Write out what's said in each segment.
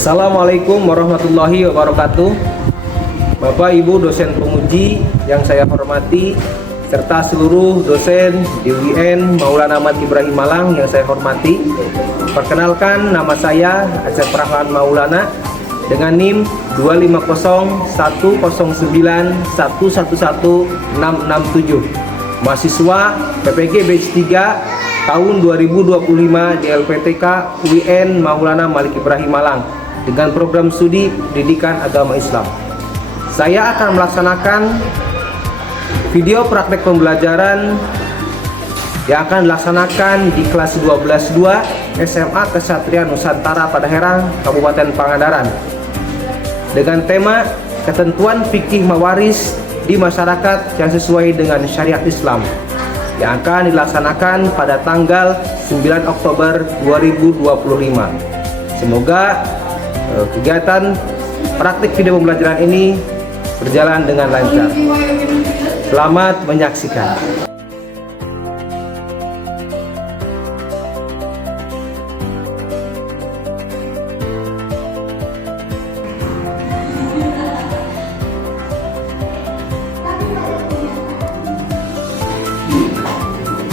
Assalamualaikum warahmatullahi wabarakatuh. Bapak Ibu dosen penguji yang saya hormati, serta seluruh dosen di UIN Maulana Ahmad Ibrahim Malang yang saya hormati. Perkenalkan, nama saya Acep Rahman Maulana dengan NIM 2501191111667. Mahasiswa PPG Batch 3 tahun 2025 di LPTK UIN Maulana Malik Ibrahim Malang dengan program studi Pendidikan Agama Islam. Saya akan melaksanakan video praktek pembelajaran yang akan dilaksanakan di kelas 12-2 SMA Kesatria Nusantara Padaherang, Kabupaten Pangandaran, dengan tema ketentuan fikih mawaris di masyarakat yang sesuai dengan syariat Islam, yang akan dilaksanakan pada tanggal 9 Oktober 2025. Semoga kegiatan praktik video pembelajaran ini berjalan dengan lancar. Selamat menyaksikan.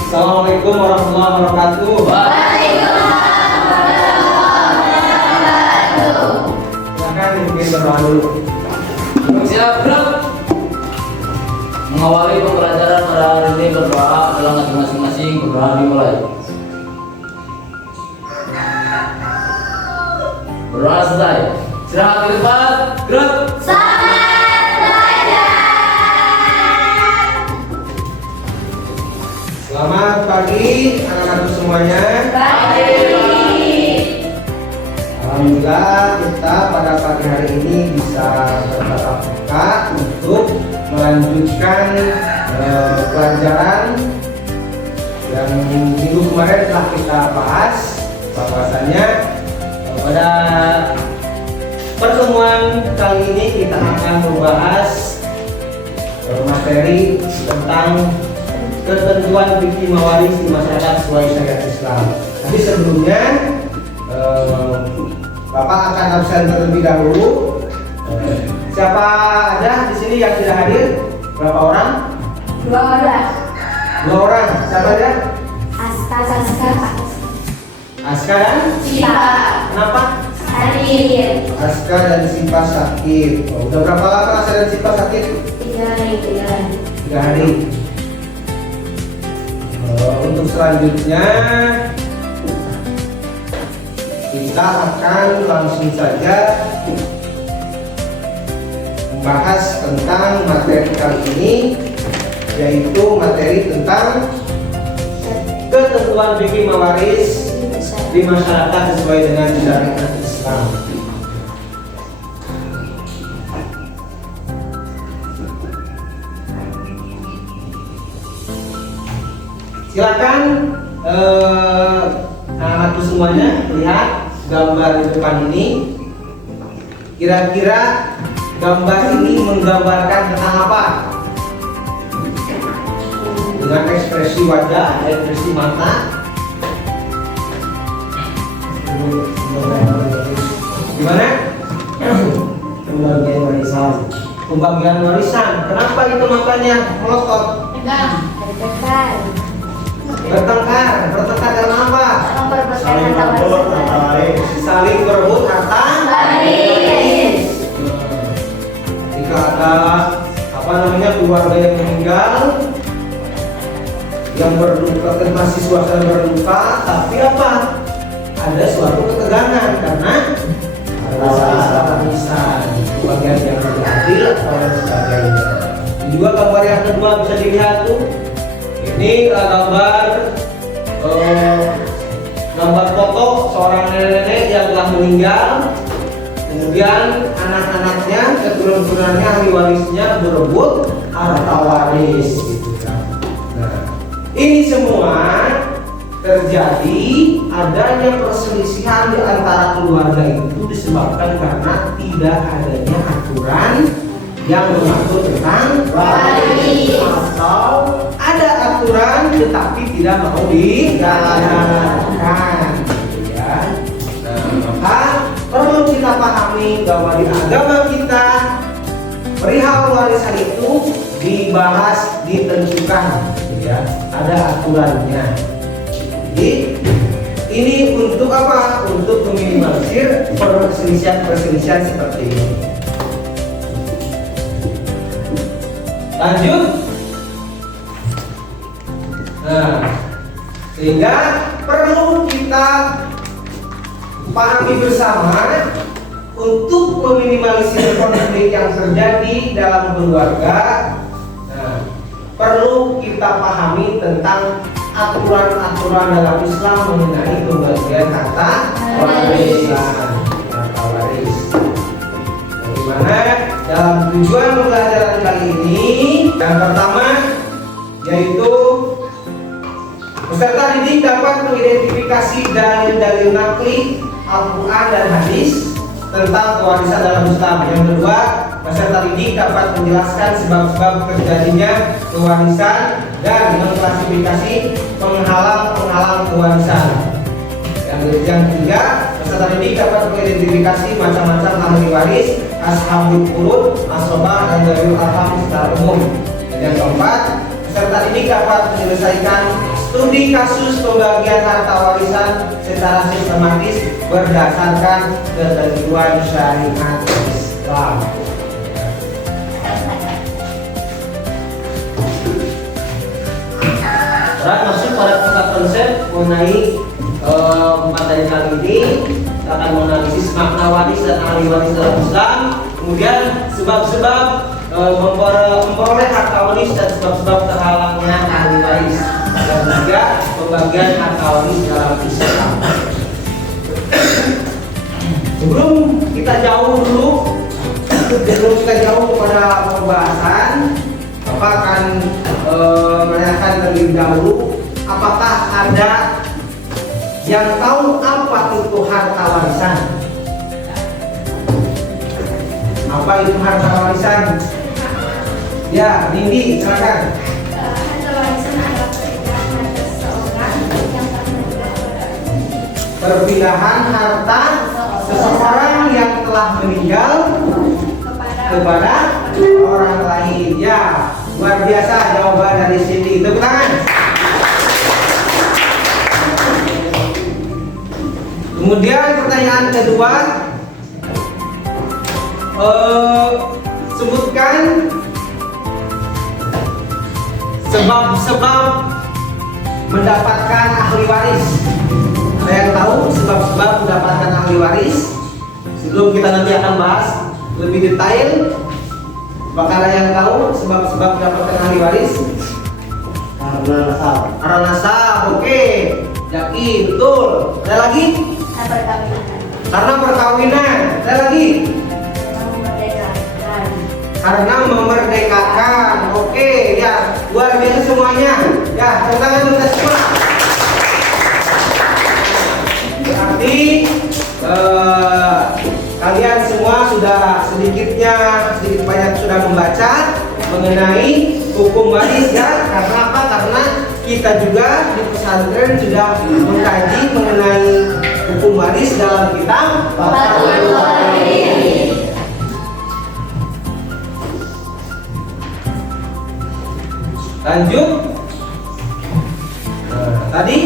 Assalamualaikum warahmatullahi wabarakatuh. Silakan mungkin berdoa dulu. Siap, gerak. Mengawali pembelajaran pada hari ini berdoa adalah ngaji masing-masing. Berdoa dimulai. Berdoa selesai. Istirahat di tempat. Gerak. Selamat pagi anak-anak semuanya. Alhamdulillah kita pada pagi hari ini bisa bertatap muka untuk melanjutkan pelajaran yang minggu kemarin telah kita bahas, bahwasanya pada pertemuan kali ini kita akan membahas materi tentang ketentuan fikih mawaris di masyarakat sesuai syariat Islam. Tapi sebelumnya Bapak akan absen terlebih dahulu. Siapa aja di sini yang tidak hadir? Berapa orang? 2 orang. 2 orang. Siapa aja? Aska dan Sipa. Kenapa? Hadir. Aska dan Sipa sakit. Udah berapa lama Aska dan Sipa sakit? 3 hari. 3 hari. Untuk selanjutnya kita akan langsung saja membahas tentang materi kali ini, yaitu materi tentang ketentuan fikih mawaris di masyarakat sesuai dengan syariat Islam. Silakan anak-anakku semuanya lihat gambar di depan ini. Kira-kira gambar ini menggambarkan tentang apa? Dengan ekspresi wajah, ekspresi mata. Gimana? Pembagian warisan. Pembagian warisan. Kenapa itu matanya melotot? Bertengkar karena apa? Saling berebut harta waris. Jika ada keluarga yang meninggal, yang berduka, masih suasana berduka, tapi ada suatu ketegangan karena ada warisan, bagian yang tidak adil atau lain sebagainya. Juga gambar yang kedua bisa dilihat tuh. Ini gambar foto seorang nenek yang telah meninggal, kemudian anak-anaknya, keturunan-keturunannya, ahli warisnya berebut harta waris, gitu kan. Nah, ini semua terjadi adanya perselisihan di antara keluarga itu disebabkan karena tidak adanya aturan yang mengatur tentang waris, atau ada aturan tetapi tidak mau dijalankan, gitu ya. Nah, maka perlu kita pahami bahwa di agama kita perihal warisan itu dibahas, ditentukan, ya, ada aturannya. Jadi ini untuk apa? Untuk meminimalisir perselisihan seperti ini. Lanjut. Nah, sehingga perlu kita pahami bersama untuk meminimalisir konflik yang terjadi dalam keluarga. Nah, perlu kita pahami tentang aturan-aturan dalam Islam mengenai pembagian harta waris. Bagaimana dalam tujuan pembelajaran kali ini? Yang pertama yaitu peserta didik dapat mengidentifikasi dalil-dalil naqli Al-Quran dan hadis tentang pewarisan dalam Islam. Yang kedua, peserta didik dapat menjelaskan sebab-sebab terjadinya pewarisan dan mengklasifikasi penghalang-penghalang pewarisan. Yang ketiga, peserta didik dapat mengidentifikasi macam-macam ahli waris, ashabul furud, asobah, dan dzawil arham secara umum. Dan yang keempat, peserta didik dapat menyelesaikan studi kasus pembagian harta warisan secara sistematis berdasarkan ketentuan syariat Islam. Sekarang masuk pada tingkat konsep mengenai materi kali ini. Kita akan menganalisis makna waris dan ahli waris dalam Islam, kemudian sebab-sebab memperoleh harta waris dan sebab-sebab terhalangnya ahli waris, dan juga pembagian harta waris dalam Islam. Sebelum kita jauh kepada pembahasan, Bapak akan menanyakan terlebih dahulu, apakah ada yang tahu apa itu harta warisan? Apa itu harta warisan? Ya, Nindi, silakan. Harta warisan adalah perpindahan harta seseorang yang tak meninggal Perpindahan harta seseorang yang telah meninggal kepada orang lain. Ya, luar biasa jawaban dari Cindy. Tepuk tangan. Kemudian pertanyaan kedua, sebutkan sebab-sebab mendapatkan ahli waris. Ada yang tahu sebab-sebab mendapatkan ahli waris? Sebelum kita nanti akan bahas lebih detail, apakah ada yang tahu sebab-sebab mendapatkan ahli waris? Karena nasab, oke. Jaki, betul. Ada lagi? Karena perkawinan. Ada lagi? Karena memerdekakan. Oke, ya, luar biasa semuanya. Ya, tepuk tangan untuk kita semua. Berarti kalian semua sudah sedikit banyak sudah membaca mengenai hukum waris, ya. Karena apa? Karena kita juga di pesantren sudah mengkaji mengenai hukum waris dalam kitab Batal Waris. Lanjut. Tadi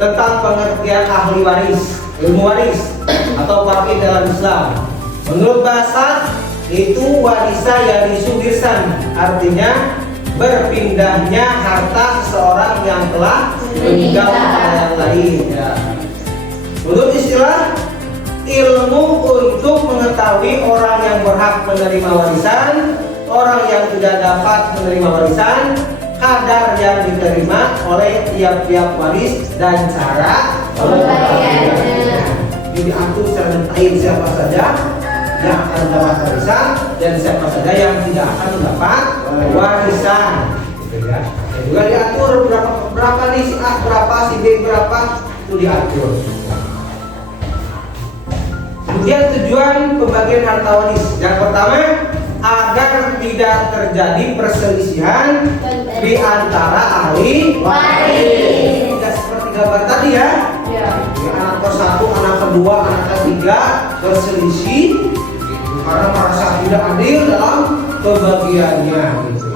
tentang pengertian ahli waris, ilmu waris atau farqih dalam Islam. Menurut bahasa itu warisa yarisu irsan, artinya berpindahnya harta seseorang yang telah meninggal kepada yang lain. Ya. Menurut istilah ilmu untuk mengetahui orang yang berhak menerima warisan, orang yang tidak dapat menerima warisan, kadar yang diterima oleh tiap-tiap waris dan cara pembagiannya. Jadi diatur secara detail siapa saja yang akan mendapat warisan dan siapa saja yang tidak akan mendapat warisan. Gitu ya. Dan juga diatur berapa nih si A berapa, si B berapa, itu diatur. Kemudian tujuan pembagian harta waris. Yang pertama, agar tidak terjadi perselisihan di antara ahli waris. Tidak seperti gambar tadi ya. Anak per satu, anak per kedua anak ketiga berselisih karena merasa tidak adil dalam pembagiannya gitu.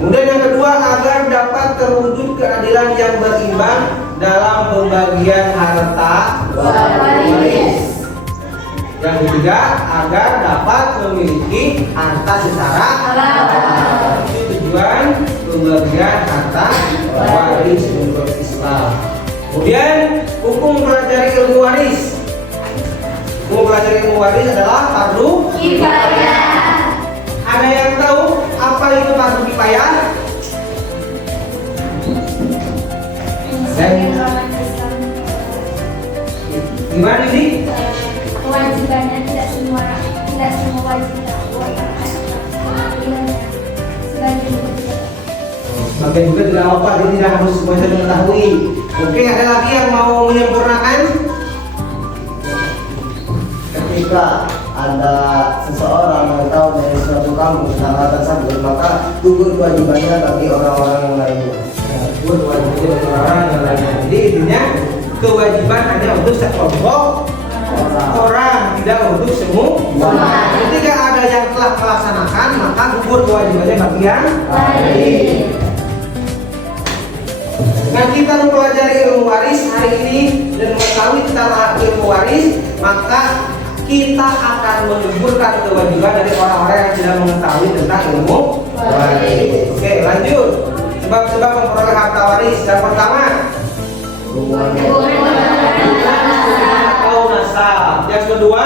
Kemudian yang kedua, agar dapat terwujud keadilan yang berimbang dalam pembagian harta waris. Yang ketiga, agar dapat memiliki harta secara halal. Itu tujuan pembagian harta waris menurut Islam. Kemudian hukum mempelajari ilmu waris. Hukum mempelajari ilmu waris adalah fardu kifayah. Ada yang tahu apa itu fardu kifayah? Sebagai orang Islam, Gimana ini? kewajibannya tidak semua wajib sebagai Sebagian juga tidak apa, dia tidak harus semuanya mengetahui. Oke, ada lagi yang mau menyempurnakan? Ketika ada seseorang yang tahu dari suatu kampus tanggal tersebut, maka gugur kewajibannya bagi orang-orang yang lainnya. Kewajiban dari orang yang lainnya. Jadi intinya kewajiban hanya untuk sekelompok orang, tidak untuk semua. Ketika ada yang telah melaksanakan, maka gugur kewajibannya bagi yang lain. Dengan kita mempelajari ilmu waris hari ini dan mengetahui tentang ilmu waris, maka kita akan menggugurkan kewajiban dari orang-orang yang tidak mengetahui tentang ilmu waris. Oke, lanjut. Sebab-sebab memperoleh harta waris. Yang pertama, atau nasab. Yang kedua,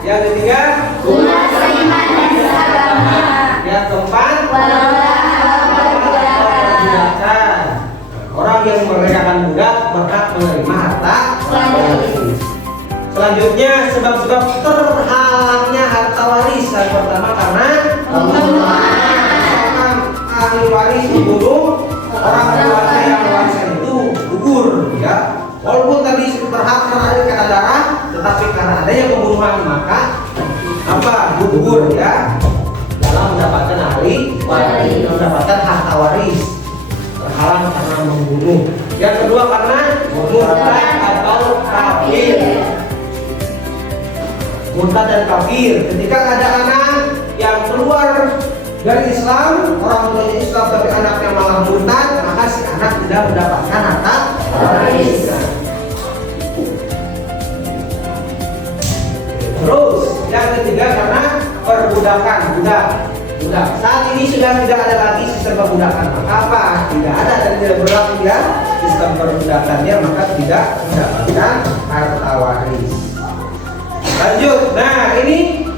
yang ketiga, yang keempat, orang yang memerdekakan budak berhak menerima harta waris. Selanjutnya, sebab-sebab terhalangnya harta waris. Yang pertama karena misalkan ahli waris membunuh orang tuanya yang mewariskan itu gugur, ya. Walaupun tadi berhak karena darah, tetapi karena adanya pembunuhan maka apa? Gugur, ya. Dalam mendapatkan ahli waris, mendapatkan harta waris. Terhalang karena membunuh. Yang kedua karena murtad atau kafir. Murtad dan kafir. Ketika ada anak yang keluar dari Islam, orang tuanya Islam tapi anaknya malah murtad, maka si anak tidak mendapatkan harta waris. Terus yang ketiga karena perbudakan, budak. Saat ini sudah tidak ada lagi sistem perbudakan. Maka apa? Tidak ada dan tidak berlaku ya sistem perbudakannya, maka tidak mendapatkan harta waris. Lanjut. Nah, ini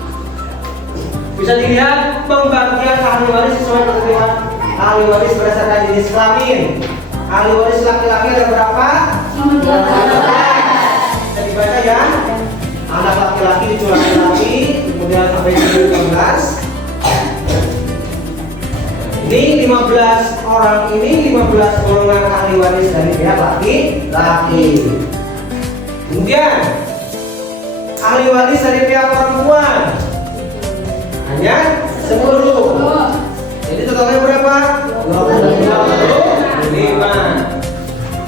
bisa dilihat pembagian ahli waris sesuai ketentuan ahli waris berdasarkan jenis kelamin. Ahli waris laki-laki ada berapa? 13. Bisa dibaca ya. Anak laki-laki itu laki-laki, kemudian sampai 13. Ini 15 orang ini 15 golongan ahli waris dari pihak laki-laki. Kemudian ahli waris dari pihak perempuan hanya 10. Jadi totalnya berapa? 25.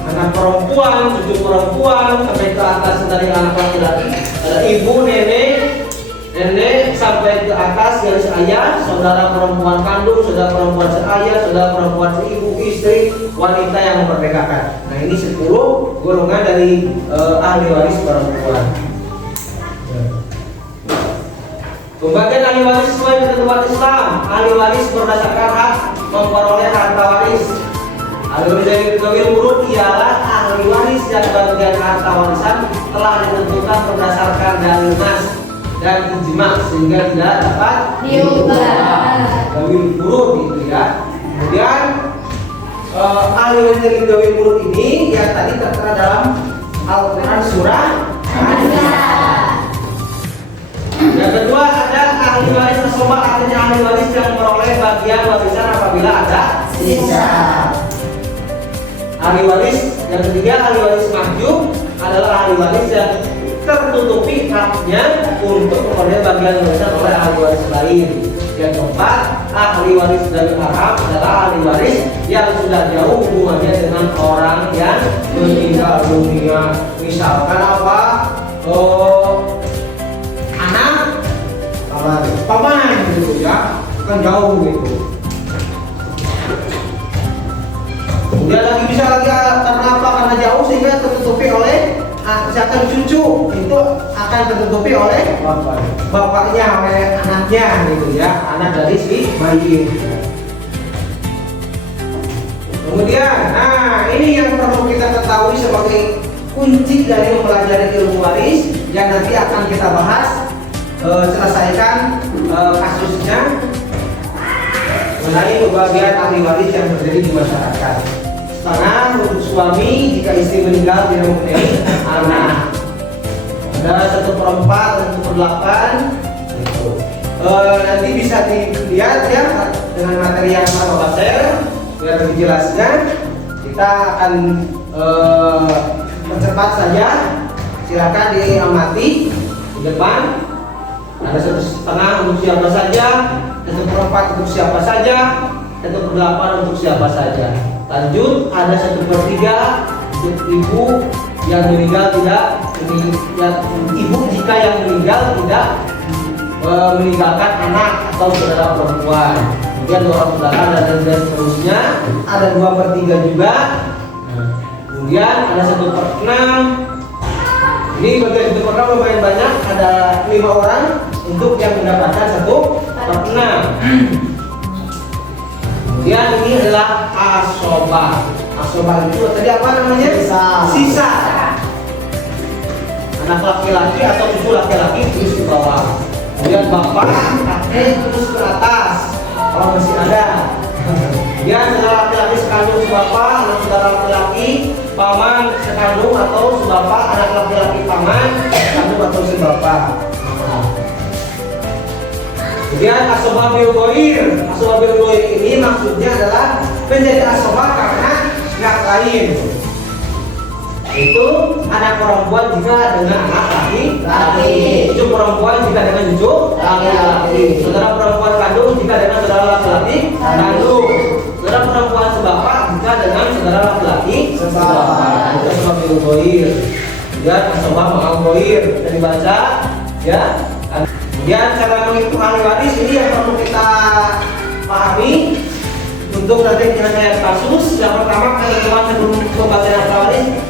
Anak perempuan, cucu perempuan sampai ke atas dari anak laki-laki ada ibu, nenek sampai ke atas garis ayah, saudara perempuan kandung, saudara perempuan seayah, saudara perempuan seibu, istri, wanita yang memerdekakan. Nah, ini 10 golongan dari ahli waris perempuan. Pembagian ahli waris sesuai ketentuan Islam. Ahli waris berdasarkan hak memperoleh harta waris. Ahli waris dari Zawil Murud ialah ahli waris yang bagian harta warisan telah ditentukan berdasarkan dalil nas dan ijma sehingga tidak dapat diubah. Zawil Murud gitu ya. Kemudian ahli waris dari Zawil Murud ini yang tadi tertera dalam Al-Quran surah An-Nisa. Yang kedua ada ahli waris asobah, artinya ahli waris yang memperoleh bagian warisan apabila ada sisa. Ahli waris yang ketiga ahli waris mahjub adalah ahli waris yang tertutupi haknya untuk memperoleh bagian warisan oleh ahli waris lain. Yang keempat, ahli waris dari haram adalah ahli waris yang sudah jauh hubungannya dengan orang yang meninggal dunia. Misalkan apa? Anak, paman gitu ya, kan jauh gitu. Kemudian lagi bisa lagi karena apa? Karena jauh sehingga tertutupi oleh misalkan cucu itu akan tertutupi oleh bapaknya, oleh anaknya gitu ya, anak dari si mayit. Kemudian, nah ini yang perlu kita ketahui sebagai kunci dari mempelajari ilmu waris yang nanti akan kita bahas, selesaikan kasusnya mengenai pembagian ahli waris yang terjadi di masyarakat. Setengah untuk suami jika istri meninggal tidak mempunyai anak. Ada 1/4, 1/8 gitu. Nanti bisa dilihat ya dengan materi yang sama Basel. Biar lebih jelasnya kita akan percepat saja. Silakan diamati di depan. Ada 1/2 untuk siapa saja, 1/4 untuk siapa saja, 1/8 untuk siapa saja. Lanjut, ada 1/3 untuk ibu yang meninggal ibu jika yang meninggal tidak meninggalkan anak atau saudara perempuan. Kemudian 2/8 dan seterusnya. Ada 2/3 juga. Kemudian ada 1/6. Ini bagian 1/6 lumayan banyak. Ada 5 orang untuk yang mendapatkan 1/6. Kemudian ini adalah asobah. Asobah itu tadi apa namanya? Sisa. Anak laki-laki atau cucu laki-laki terus ke bawah. Kemudian bapak, kakek terus ke atas. Kalau masih ada. Kemudian saudara laki-laki sekandung sebapak, anak saudara laki-laki, paman sekandung atau sebapak, anak laki-laki paman sekandung atau sebapak. Kemudian asobah bil goir. Asobah bil goir ini maksudnya adalah menjadi asobah karena pihak lain. Itu anak perempuan jika dengan anak laki-laki, cucu perempuan jika dengan cucu laki-laki, saudara perempuan kandung jika dengan saudara laki-laki kandung, saudara perempuan sebapak jika dengan saudara laki-laki sebapak. Itu asobah bil goir. Kemudian asobah ma'al goir bisa dibaca ya. Kemudian cara menghitung ahli waris ini yang perlu kita pahami untuk nanti penyelesaian kasus. Yang pertama, teman-teman sebelum pembagian harta waris,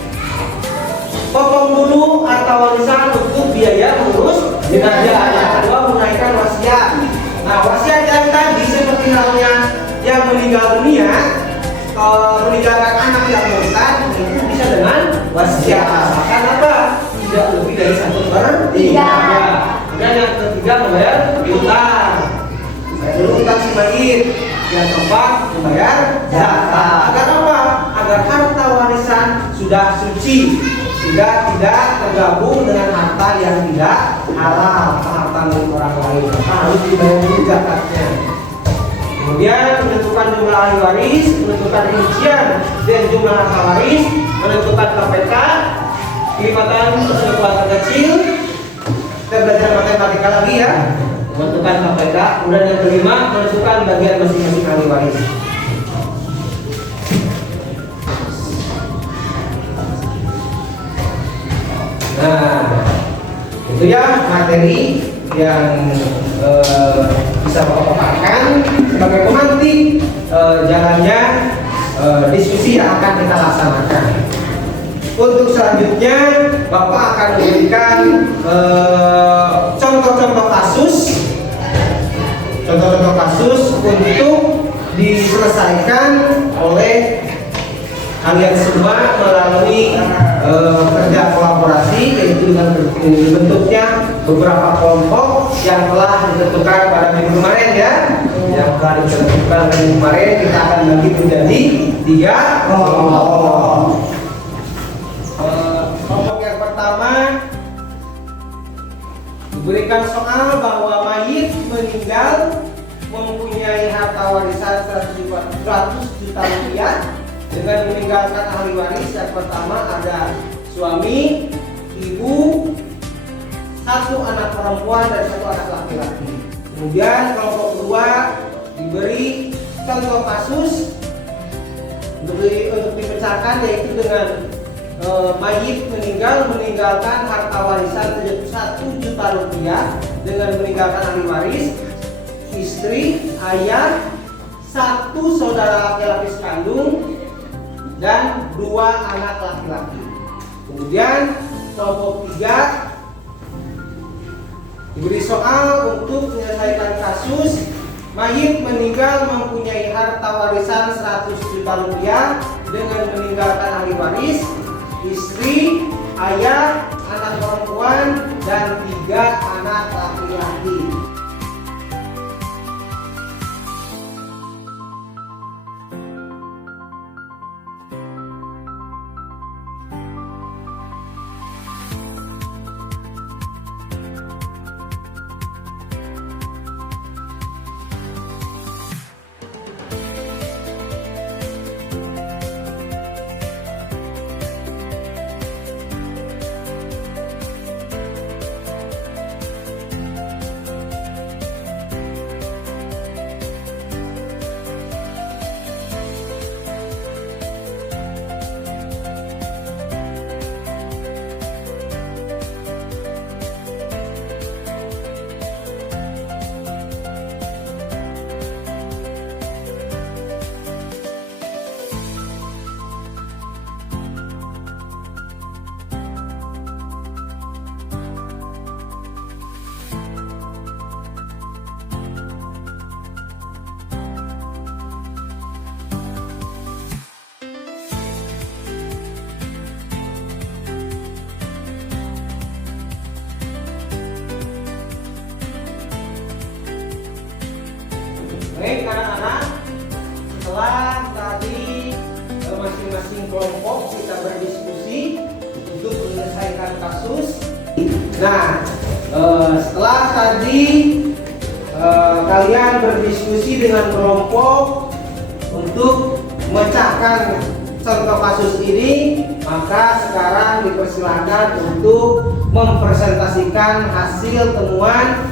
potong dulu harta warisan untuk biaya mengurus jenazah. Yang kedua, menaikkan wasiat. Nah, wasiat yang tadi seperti halnya yang meninggal dunia, meninggalkan anak yang murtad, itu bisa dengan wasiat. Asalkan apa? Tidak lebih dari 1/3. Dan yang ketiga, membayar utang. Dulu utang si mayit. Yang keempat, membayar zakat. Agar apa? Agar harta warisan sudah suci, sehingga tidak tergabung dengan harta yang tidak halal, harta milik orang lain. Maka harus dibayar dulu zakatnya. Kemudian menentukan jumlah ahli waris, menentukan rincian dan jumlah harta waris, menentukan KPK, kelipatan keluarga kecil. Kita belajar matematika lagi ya, menentukan KPK. Kemudian yang kelima, menentukan bagian masing-masing ahli waris. Nah, itu ya materi yang bisa Bapak paparkan sebagai pemantik jalannya diskusi yang akan kita laksanakan. Untuk selanjutnya, Bapak akan memberikan contoh-contoh kasus untuk diselesaikan oleh kalian semua melalui kerja kolaborasi, yaitu dengan bentuknya beberapa kelompok yang telah ditentukan pada minggu kemarin ya. Yang telah ditentukan pada minggu kemarin, kita akan bagi menjadi 3 kelompok. Kelompok yang pertama diberikan soal bahwa mayit meninggal mempunyai harta warisan 100 juta rupiah dengan meninggalkan ahli waris. Yang pertama ada suami, ibu, 1 anak perempuan dan 1 anak laki-laki. Kemudian kelompok kedua diberi contoh kasus untuk dipecahkan, yaitu dengan mayit meninggalkan harta warisan 1 juta rupiah dengan meninggalkan ahli waris, istri, ayah, 1 saudara laki-laki sekandung, dan 2 anak laki-laki. Kemudian kelompok 3 diberi soal untuk menyelesaikan kasus mayit meninggal mempunyai harta warisan 100 juta rupiah dengan meninggalkan ahli waris, istri, ayah, anak perempuan, dan 3 anak laki-laki. Baik anak-anak, setelah tadi masing-masing kelompok kita berdiskusi untuk menyelesaikan kasus. Nah, setelah tadi kalian berdiskusi dengan kelompok untuk memecahkan contoh kasus ini, maka sekarang dipersilakan untuk mempresentasikan hasil temuan,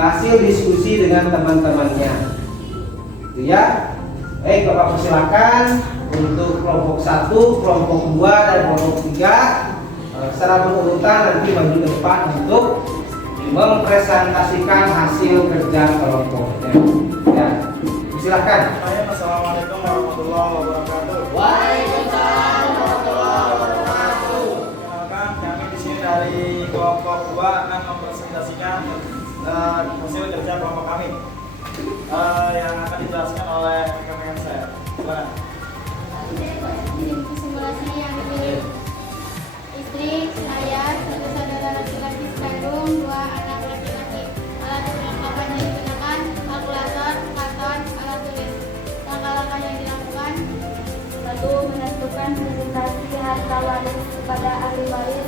hasil diskusi dengan teman-temannya. Itu ya. Baik, Bapak persilakan untuk kelompok 1, kelompok 2, dan kelompok 3 secara berurutan nanti maju ke depan untuk mempresentasikan hasil kerja kelompoknya. Ya, silakan. Assalamualaikum warahmatullahi wabarakatuh. Waalaikumsalam warahmatullahi wabarakatuh. Perkenalkan, kami di sini dari kelompok 2 akan mempresentasikan hasil kerja kelompok kami yang akan dijelaskan oleh rekan-rekan saya. Silakan. Simulasi yang dipilih istri, ayah, 1 saudara laki-laki sekandung, 2 anak laki-laki. Alat perlengkapan yang digunakan, kalkulator, karton, alat tulis. Langkah-langkah yang dilakukan: 1. Menentukan presentasi harta waris kepada ahli waris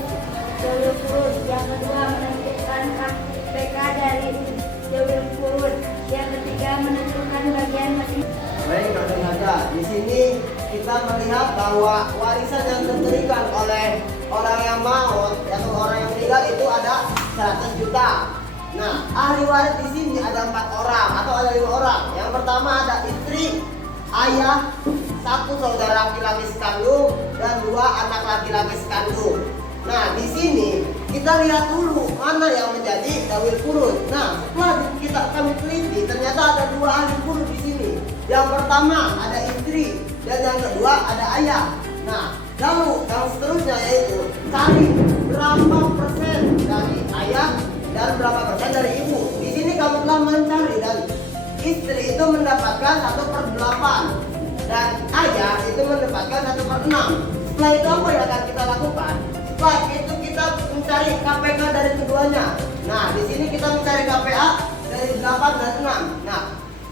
Zawil Furud. Yang kedua, menentukan KPK dari Zawil Furud. Yang ketiga, menentukan bagian masing. Baik, saudara, di sini kita melihat bahwa warisan yang diberikan oleh orang yang maut atau orang yang meninggal itu ada 100 juta. Nah, ahli waris di sini ada 4 orang atau ada 5 orang. Yang pertama ada istri, ayah, 1 saudara laki-laki sekandung, dan 2 anak laki-laki sekandung. Nah, di sini kita lihat dulu mana yang menjadi Zawil Furud. Nah, setelah kami teliti, ternyata ada 2 ahli furud di sini. Yang pertama ada istri dan yang kedua ada ayah. Nah, lalu yang seterusnya yaitu cari berapa persen dari ayah dan berapa persen dari ibu. Di sini kami telah mencari, dan istri itu mendapatkan 1/8 dan ayah itu mendapatkan 1/6. Setelah itu apa yang akan kita lakukan? Setelah itu kita mencari KPK dari keduanya. Nah, di sini kita mencari KPA dari 8 dan 6. Nah,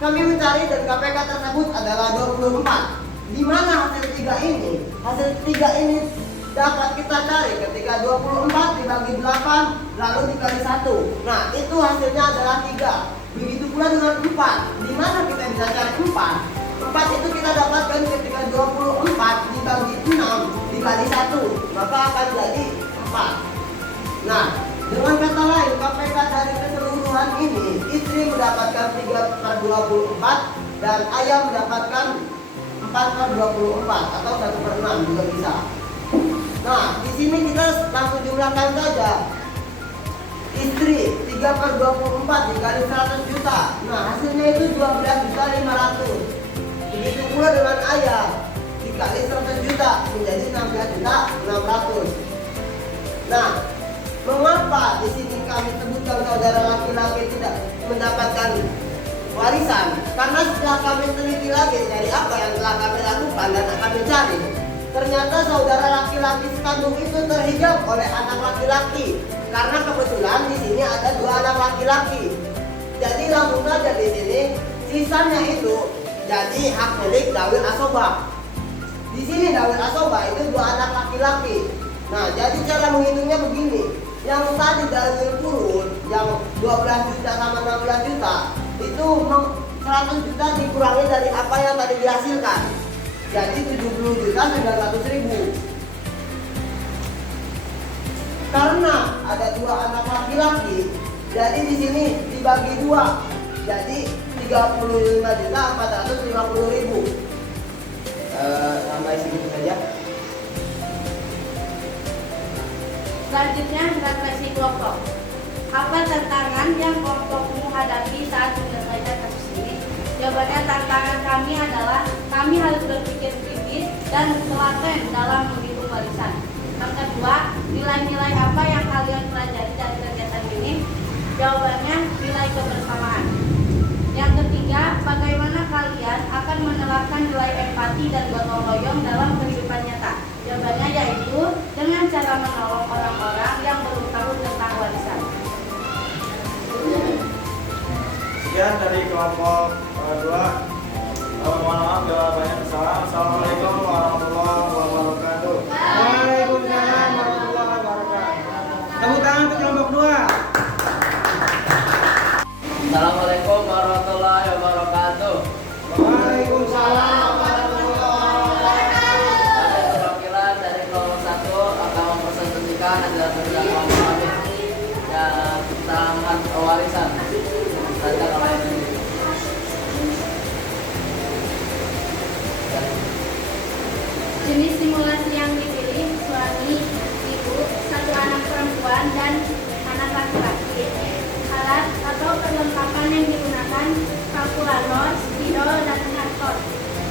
kami mencari dan KPK tersebut adalah 24. Di mana hasil 3 ini? Hasil 3 ini dapat kita cari ketika 24 dibagi 8 lalu dikali 1. Nah, itu hasilnya adalah 3. Begitu pula dengan 4. Di mana kita bisa cari 4? 4 itu kita dapatkan ketika 24 dibagi 6 dikali 1, maka akan jadi 4. Nah, Dengan kata lain, KPK dari keseluruhan ini, istri mendapatkan 3/24 dan ayah mendapatkan 4/24 atau 1/6 juga bisa. Nah, di sini kita langsung jumlahkan saja. Istri 3/24 dikali 100 juta. Nah, hasilnya itu 12.500.000. Begitu pula dengan ayah dikali 100 juta menjadi 16.600.000. Nah, mengapa di sini kami sebutkan saudara laki-laki tidak mendapatkan warisan? Karena setelah kami teliti lagi dari apa yang telah kami lakukan dan kami cari, ternyata saudara laki-laki sekandung itu terhijab oleh anak laki-laki. Karena kebetulan di sini ada 2 anak laki-laki. Jadi langsung saja di sini sisanya itu jadi hak milik Dawil Asobah. Di sini Dawil Asobah itu 2 anak laki-laki. Nah, jadi cara menghitungnya begini. Yang tadi Dawil Furud yang 12 juta sama 16 juta itu 100 juta dikurangi dari apa yang tadi dihasilkan. Jadi 70.900.000. Karena ada 2 anak laki-laki, jadi di sini dibagi 2. Jadi 35.450.000. Tambah segitu saja. Selanjutnya, refleksi kelompok. Apa tantangan yang kelompokmu hadapi saat menyelesaikan kasus ini? Jawabannya, tantangan kami adalah kami harus berpikir kritis dan telaten dalam menghitung warisan. Yang kedua, nilai-nilai apa yang kalian pelajari dari kegiatan ini? Jawabannya, nilai kebersamaan. Yang ketiga, bagaimana kalian akan menerapkan nilai empati dan gotong royong dalam kehidupan nyata? Jawabannya yaitu dengan cara menolong orang-orang yang belum tahu tentang warisan. Sekian dari kelompok 2. Mohon maaf bila banyak kesalahan. Assalamualaikum warahmatullahi wabarakatuh. Waalaikumsalam warahmatullahi wabarakatuh. Tepuk tangan untuk kelompok 2. Assalamualaikum warahmatullahi wabarakatuh. Waalaikumsalam. Ada perwakilan dari kelompok 1 akan mempresentasikan adalah tentang kelompok kami dan tentang warisan. Tentang apa yang ini? Jenis simulasi yang dipilih suami, ibu, 1 anak perempuan dan anak laki-laki. Alat atau perlengkapan yang digunakan kalkulator, spidol, dan karton.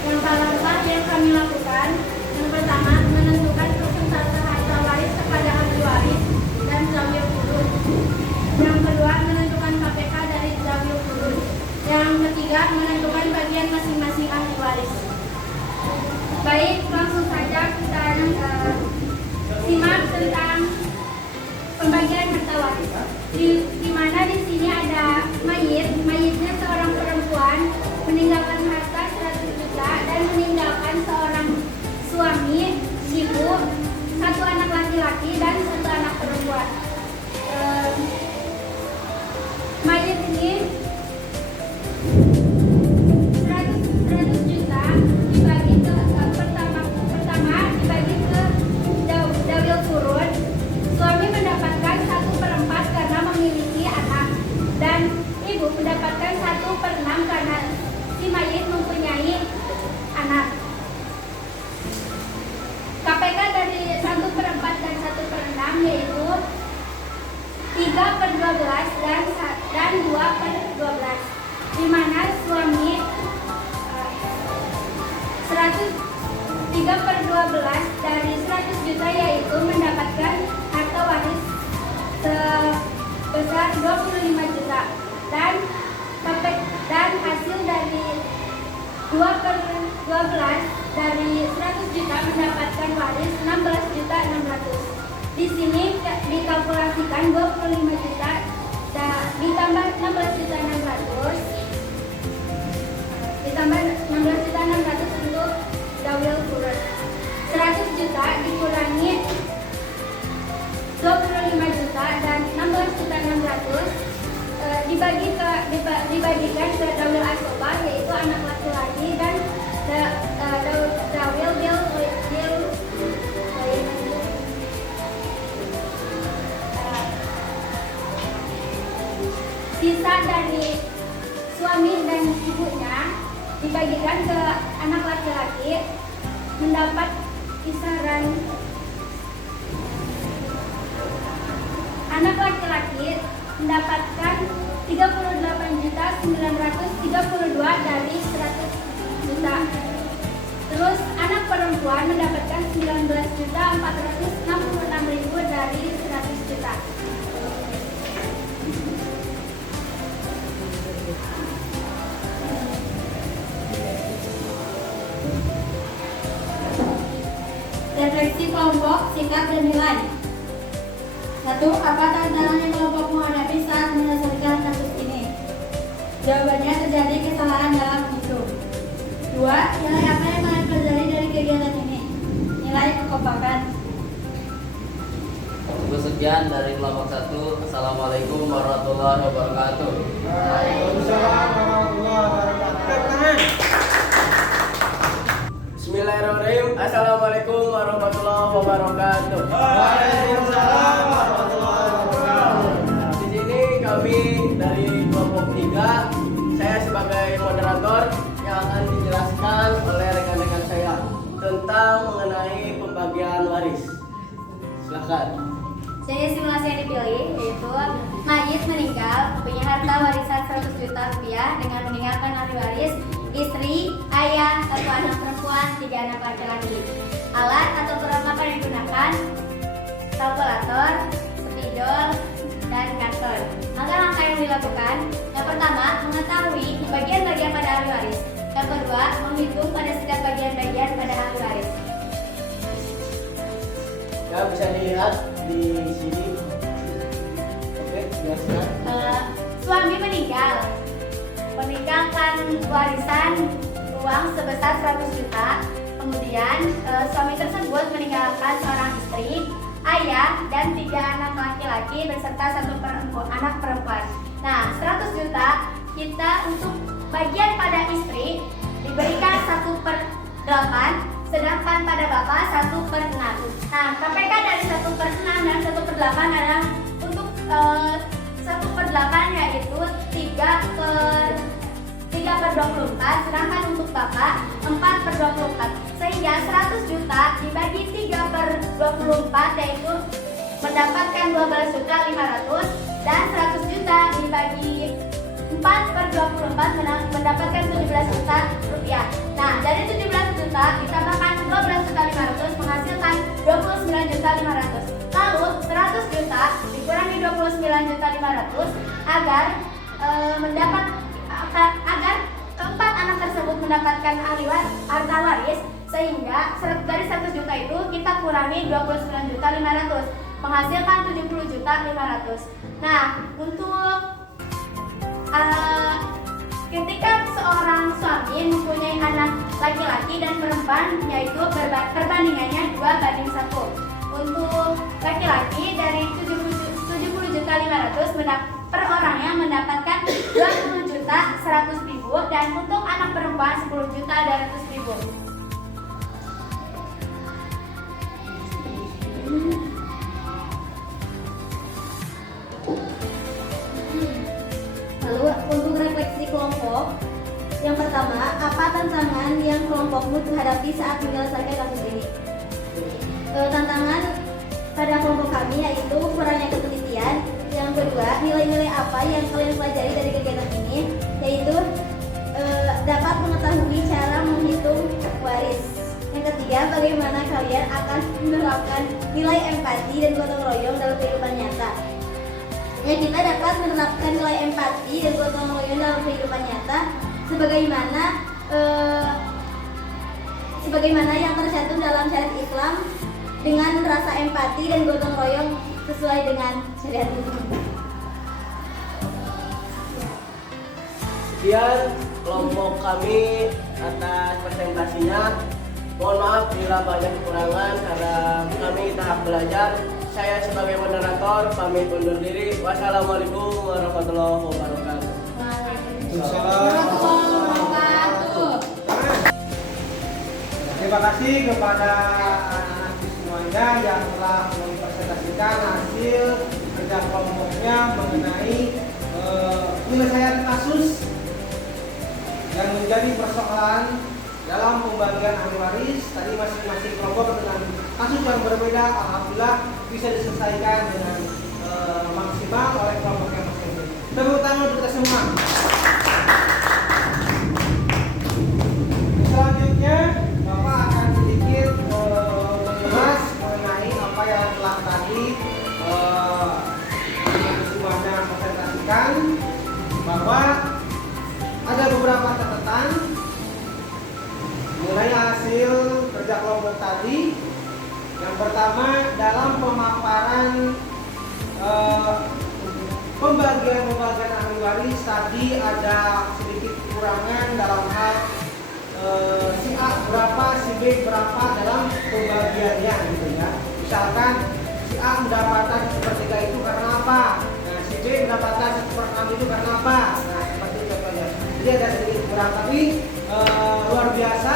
Yang langkah yang kami lakukan, yang pertama menentukan persentase harta waris kepada ahli waris dan zawil furud. Yang kedua menentukan KPK dari zawil furud. Yang ketiga menentukan bagian masing-masing ahli waris. Baik, langsung saja kita simak tentang pembagian harta waris. Di mana di sini ada mayitnya seorang perempuan meninggalkan harta 100 juta dan meninggalkan seorang suami, ibu, 1 anak laki-laki dan 1 anak perempuan. Mayit ini 100 juta dibagi ke pertama dibagi ke Dawil Furud. Suami mendapatkan 1/4 karena memiliki anak dan ibu mendapatkan 1/6 karena si mayit mempunyai anak. KPK dari 1/4 dan 1/6 yaitu 3/12 dan 2/12, di mana suami 3/12 dari 100 juta yaitu mendapatkan harta waris sebesar 25 juta dan hasil dari 2/12 dari 100 juta mendapatkan waris 16.600.000. Di sini dikalkulasikan 25 juta ditambah 16.600.000 ditambah 16.600.000 untuk Dawil Furud. 100 juta dikurangi 25 juta dan 16.600.000 dibagikan ke Dawil Asobah yaitu anak laki-laki dan Dawil dari suami dan ibunya dibagikan ke anak laki-laki mendapat kisaran anak laki-laki mendapatkan 38.932 dari 100 juta. Terus anak perempuan mendapatkan 19.466.000 dari 100 juta. Refleksi kelompok, sikap dan nilai. 1. Apa tantangan yang kelompokmu hadapi saat menyelesaikan kasus ini? Jawabannya terjadi kesalahan dalam hitung. 2. Nilai apa yang kalian pelajari dari kegiatan ini? Nilai kekompakan. Cukup sekian dari kelompok 1. Assalamualaikum warahmatullahi wabarakatuh. Waalaikumsalam warahmatullahi wabarakatuh. Bismillahirrahmanirrahim. Assalamualaikum warahmatullahi wabarakatuh. Waalaikumsalam warahmatullahi wabarakatuh. Di sini kami dari kelompok 3, saya sebagai moderator yang akan dijelaskan oleh rekan-rekan saya tentang mengenai pembagian waris. Silakan. Jenis simulasi yang dipilih yaitu mayit meninggal punya harta warisan 100 juta rupiah dengan meninggalkan ahli waris, istri, ayah, 1 anak perempuan, 3 anak laki-laki. Alat atau perlengkapan yang digunakan kalkulator, spidol, dan karton. Langkah-langkah yang dilakukan: yang pertama, mengetahui bagian-bagian pada ahli waris. Yang kedua, menghitung pada setiap bagian-bagian pada ahli waris. Ya, bisa dilihat di sini. Oke, jelaskan. Suami meninggalkan warisan uang sebesar 100 juta. Kemudian suami tersebut meninggalkan seorang istri, ayah, dan 3 anak laki-laki beserta 1 anak perempuan. Nah, 100 juta kita untuk bagian pada istri diberikan 1/8, sedangkan pada bapak 1/6. Nah, KPK dari 1/6 dan 1/8 adalah untuk 1/8 yaitu 3/24, sedangkan untuk bapak 4/24. Sehingga 100 juta dibagi 3/24 yaitu mendapatkan 12.500.000 dan 100 juta dibagi 4/24 mendapatkan 17 juta rupiah. Nah, dari 17 juta ditambahkan 12.500.000 menghasilkan 29.500.000. Lalu 100 juta dikurangi 29.500.000 agar agar keempat anak tersebut mendapatkan harta waris, sehingga dari 100 juta itu kita kurangi 29.500.000 menghasilkan 70.500.000. Nah, untuk ketika seorang suami mempunyai anak laki-laki dan perempuan, yaitu perbandingannya 2:1. Untuk laki-laki dari 70.500.000 per orangnya mendapatkan 20.100.000 dan untuk anak perempuan 10.200.000. Lalu untuk refleksi kelompok, yang pertama, apa tantangan yang kelompokmu hadapi saat menyelesaikan kasus ini? Tantangan pada kelompok kami yaitu kurangnya ketelitian. Yang kedua, nilai-nilai apa yang kalian pelajari dari kegiatan ini, yaitu dapat mengetahui cara menghitung waris. Yang ketiga, bagaimana kalian akan menerapkan nilai empati dan gotong royong dalam kehidupan nyata. Ya, kita dapat menerapkan nilai empati dan gotong royong dalam kehidupan nyata sebagaimana yang tercantum dalam syariat Islam dengan rasa empati dan gotong royong sesuai dengan syariat Islam. Sekian kelompok kami atas presentasinya. Mohon maaf bila banyak kekurangan karena kami tahap belajar. Saya sebagai moderator pamit undur diri. Wassalamualaikum warahmatullahi wabarakatuh. Terima kasih kepada anak-anak semuanya yang telah mempresentasikan hasil kerja kelompoknya mengenai penyelesaian kasus yang menjadi persoalan dalam pembagian ahli waris. Tadi masing-masing kelompok dengan kasus yang berbeda, alhamdulillah bisa diselesaikan dengan maksimal oleh kelompok yang masing-masing. Tepuk tangan untuk kita semua. Selanjutnya Bapak akan sedikit mengulas mengenai apa yang telah tadi semuanya presentasikan, bahwa ada beberapa catatan mengenai hasil kerja kelompok tadi. Yang pertama, dalam pemaparan pembagian ahli waris tadi ada sedikit kekurangan dalam hal si A berapa, si B berapa dalam pembagiannya gitu ya. Misalkan si A mendapatkan 1/3 itu karena apa? Nah, si B mendapatkan 1/6 itu karena apa? Nah, seperti itu contohnya. Jadi ada sedikit kurang, tapi luar biasa.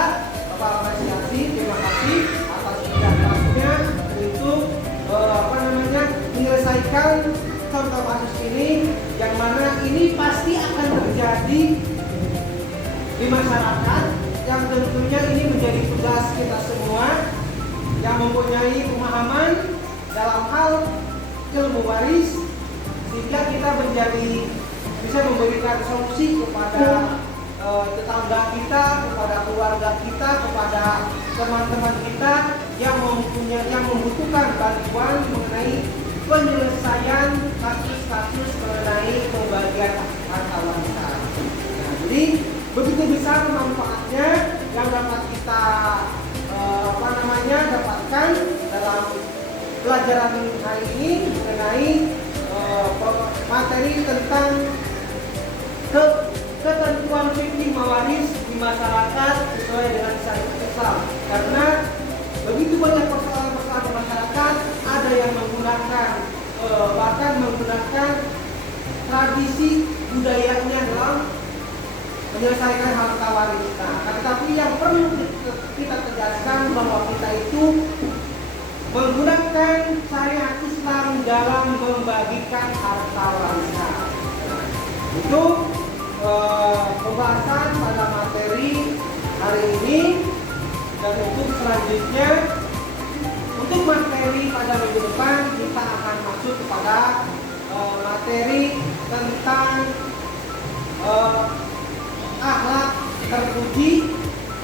Bapak apresiasi, terima kasih atas kerja kerasnya untuk menyelesaikan contoh kasus ini, yang mana ini pasti akan terjadi di masyarakat, yang tentunya ini menjadi tugas kita semua yang mempunyai pemahaman dalam hal ilmu waris, sehingga kita bisa memberikan solusi kepada tetangga kita, kepada keluarga kita, kepada teman-teman kita yang membutuhkan bantuan mengenai penyelesaian kasus-kasus mengenai pembagian harta warisan. Nah, jadi begitu besar manfaatnya yang dapat kita dapatkan dalam pelajaran hari ini mengenai materi tentang ketentuan fikih mawaris di masyarakat sesuai dengan syariat Islam. Karena begitu banyak persoalan-persoalan di masyarakat, ada yang bahkan menggunakan tradisi budayanya dalam menyelesaikan harta waris. Nah, tetapi yang perlu kita tegaskan bahwa kita itu menggunakan syariat Islam dalam membagikan harta warisan. Itu pembahasan pada materi hari ini. Dan untuk selanjutnya, untuk materi pada minggu depan, kita akan masuk kepada materi tentang akhlak terpuji,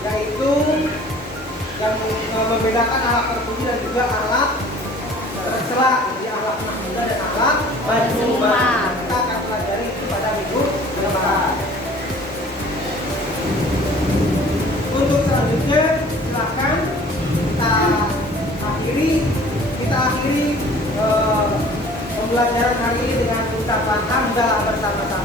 yaitu yang membedakan akhlak terpuji dan juga akhlak tercela, jadi akhlak mahmudah dan akhlak madhumah. Kita akan pelajari itu pada minggu depan. Untuk selanjutnya, silakan kita akhiri pembelajaran hari ini dengan ucapan hamdalah bersama-sama.